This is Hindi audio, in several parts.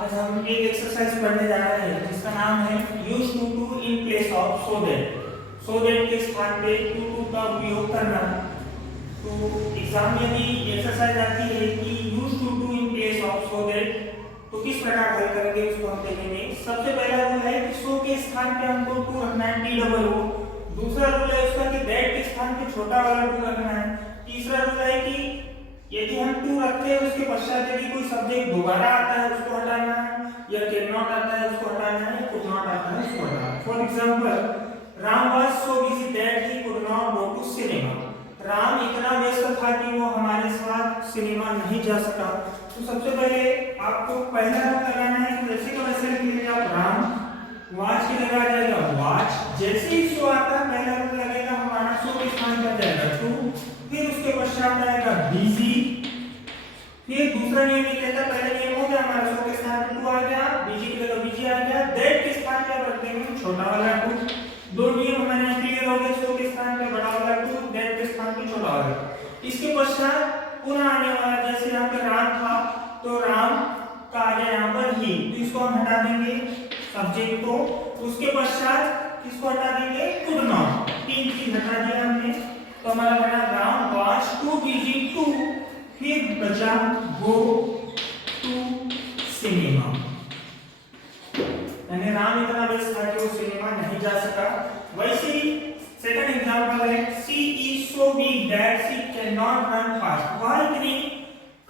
आज हम एक एक्सरसाइज पढ़ने जा रहे हैं जिसका नाम है use too to in place of so that. So that के स्थान पे टू टू का उपयोग करना। तो एग्जाम में भी एक्सरसाइज आती है कि use too to in place of so that, तो किस प्रकार हल करेंगे उसको हम देखेंगे। सबसे पहला रूल है कि सो के स्थान पे हमको टू रखना है, टी डबल ओ। दूसरा रूल है उसका कि दैट के स्थान पे छोटा वाला टू रखना है। तीसरा रूल है कि यदि हम टू रखते हैं उसके पश्चात यदि कोई सब्जेक्ट दोबारा आता है उसको हटाना है, या कैन नॉट आता है उसको हटाना है, या कुड नॉट आता है उसको हटाना है। For example Ram was so busy that he could not go to cinema. Ram इतना व्यस्त था कि वो हमारे साथ सिनेमा नहीं जा सका। तो सबसे पहले आपको पहला रूल लगाना है कि जैसे का वैसे लिख लीजिए आप राम, वाच की जगह आ जाएगा वाच। जैसे ही सो आता है पहला रूल लगेगा हमारा सो के स्थान पर जाएगा टू, फिर उसके पश्चात आएगा बिजी। फिर दूसरा नियम ये कहता है, पहले नियम हो गया हमारा सो के स्थान पर टू आ गया, बिजी की जगह बिजी आ गया, दैट के स्थान पर रख देंगे छोटा वाला टू। दो नियम हमारे क्लियर हो गए, सो के स्थान पे बड़ा वाला टू, दैट के स्थान पे छोटा वाला। इसके पश्चात पुनः आने वाला जैसे यहाँ पे राम था तो राम का आ गया यहाँ पर ही, तो इसको हम हटा देंगे सब्जेक्ट को। उसके पश्चात किसको हटा देंगे, कुड नॉट। तीन चीज हटा दिया हमने, तो हमारा बना Ram was too busy to, फिर बचा गो टू सिनेमा। यानी राम इतना व्यस्त था कि वो सिनेमा नहीं जा सका। वैसे ही सेकंड एग्जांपल है she is so weak that she can not run fast. वह इतनी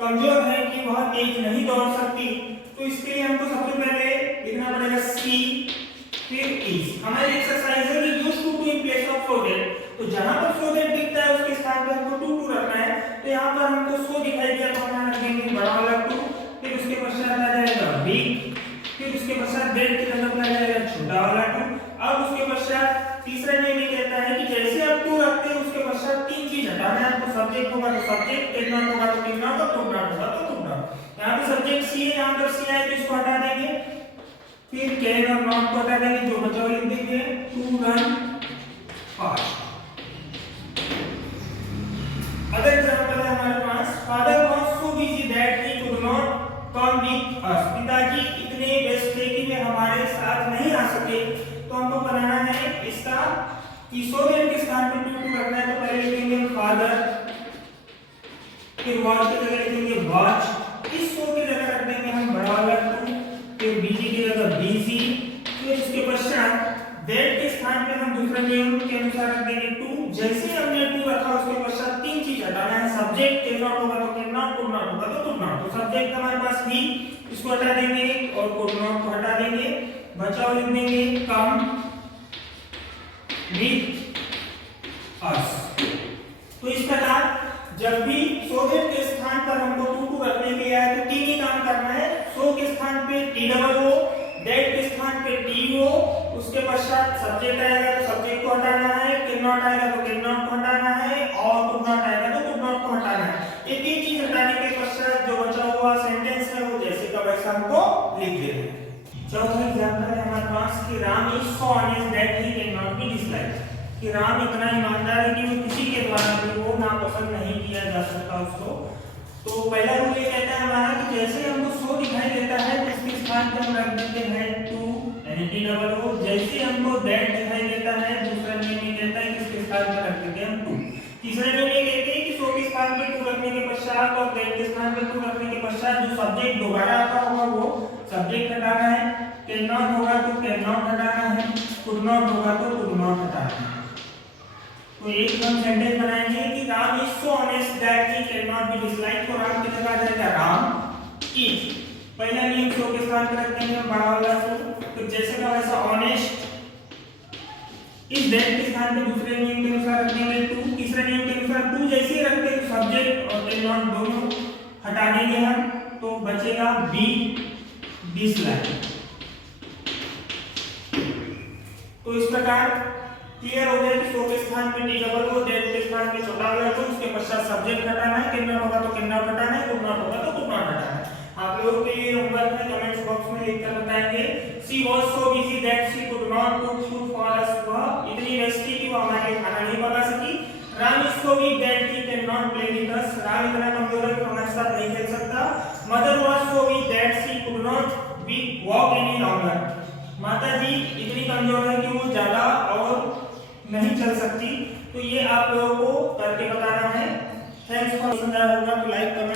कमजोर है कि वह तेज नहीं दौड़ सकती। तो इसके लिए हमको सबसे पहले लिखना पड़ेगा सी फिर इज। हमारी एक्सरसाइज है कि use too to in place of so that. तो जहां पर सो दैट दिखता है उसके स्थान पर हमको टू टू रखना है। तो यहां पर हमको सो दिखाई दिया तो हम रख देंगे बड़ा वाला टू, फिर उसके पश्चात आ जाएगा वीक, फिर उसके पश्चात दैट की जगह पे आ जाएगा छोटा वाला टू। अब उसके पश्चात तीसरा नियम ये कहता है कि जैसे आप टू रखते हैं उसके पश्चात तीन चीज हटाना है आपको। सब्जेक्ट होगा तो सब्जेक्ट, कैन नॉट होगा तो कैन नॉट, और कुड नॉट होगा तो कुड नॉट। यहाँ पे सब्जेक्ट सी है, यहाँ पर सी है तो इसको हटा देंगे, फिर कैन और नॉट को हटा देंगे, जो बचा लिख देंगे to run fast. Other example है हमारे पास father was so busy that he could not come with us. पिताजी इतने व्यस्त थे कि वे हमारे साथ नहीं आ सके। तो हमको बनाना है इसका कि सो दैट के स्थान पे टू टू रखना है। तो पहले लिखेंगे फादर, फिर वॉच की जगह लिखेंगे वॉच, इस सो की जगह रख देंगे हम बड़ा वाला टू, फिर बिजी की जगह बिजी, फिर उसके पश्चात दैट के स्थान पे हम दूसरे नियम के अनुसार रख देंगे टू। जैसे हमने टू रखा उसके पश्चात तीन चीज हटाना है। सब्जेक्ट कैन नॉट होगा तो कैन नॉट, कुड नॉट होगा तो कुड नॉट। तो सब्जेक्ट हमारे पास ही, इसको हटा देंगे और कुड नॉट को हटा देंगे, बचाव लिख देंगे कम विद अस। तो इस प्रकार जब भी सो दैट के स्थान पर हमको टू टू रखने के लिए आए तो तीन ही काम करना है। सो के स्थान पे टी डबल ओ, दैट के स्थान पे टी ओ, उसके पश्चात सब्जेक्ट आएगा तो सब्जेक्ट को हटाना है, कैन नॉट आएगा तो कैन नॉट को हटाना है, और कुड नॉट आएगा तो कुड नॉट को हटाना है। ये तीन चीज हटाने के पश्चात जो बचा हुआ सेंटेंस है वो जैसे का वैसा हमको लिख देना है। चौथा एग्जांपल है हमारे पास कि Ram is so honest that he can not be disliked. कि राम इतना ईमानदार है कि वो किसी के द्वारा भी वो नापसंद नहीं किया जा सकता उसको। तो पहला रूल ये कहता है हमारा कि जैसे हमको सो दिखाई देता है तो इसके स्थान पर हम रख देते हैं टू यानी टी डबल ओ। जैसे हमको दैट दिखाई देता है दूसरा नियम ये कहता है कि इसके स्थान पर रख देते हैं हम टू। तीसरा नियम ये कहते हैं कि सो के स्थान पर टू रखने के पश्चात और दैट के स्थान पर टू रखने के पश्चात जो सब्जेक्ट दोबारा आता होगा वो सब्जेक्ट हटाना है, कैन नॉट होगा तो कैन नॉट हटाना है, कुड नॉट होगा तो कुड नॉट हटाना है। तो एक हम सेंटेंस बनाएंगे कि Ram is so honest that he can not be disliked. तो राम की जगह आ जाएगा राम इज। पहला नियम सो के स्थान पर रखते हैं बड़ा वाला सो, तो जैसे का वैसा ऑनेस्ट। इस दैट के स्थान पे दूसरे नियम के अनुसार रख देंगे टू। तीसरे नियम के अनुसार टू जैसे ही रखते हैं सब्जेक्ट और कैन नॉट दोनों हटा देंगे हम, तो बचेगा बी डिसलाइक। तो इस प्रकार क्लियर हो गया कि सो के स्थान पे टी डबल ओ, दैट के स्थान पे छोटा वाला टू, उसके पश्चात सब्जेक्ट हटाना है, कैन नॉट होगा तो कैन नॉट हटाना है, कुड नॉट होगा तो कुड नॉट हटाना है। आप लोगों के लिए होमवर्क है, कमेंट्स बॉक्स में लिखकर बताएंगे। She was so busy that she could not cook food for us. वह इतनी व्यस्त थी कि वो हमारे लिए खाना नहीं पका सकी। Ram is so weak that he can not play with us. Ram इतना कमजोर है कि हमारे साथ नहीं खेल सकता। Mother was so weak that she could not longer. माता जी इतनी कमजोर है कि वो ज्यादा और नहीं चल सकती। तो ये आप लोगों को करके बताना है। थैंक्स फॉर, पसंद आया होगा तो लाइक करो।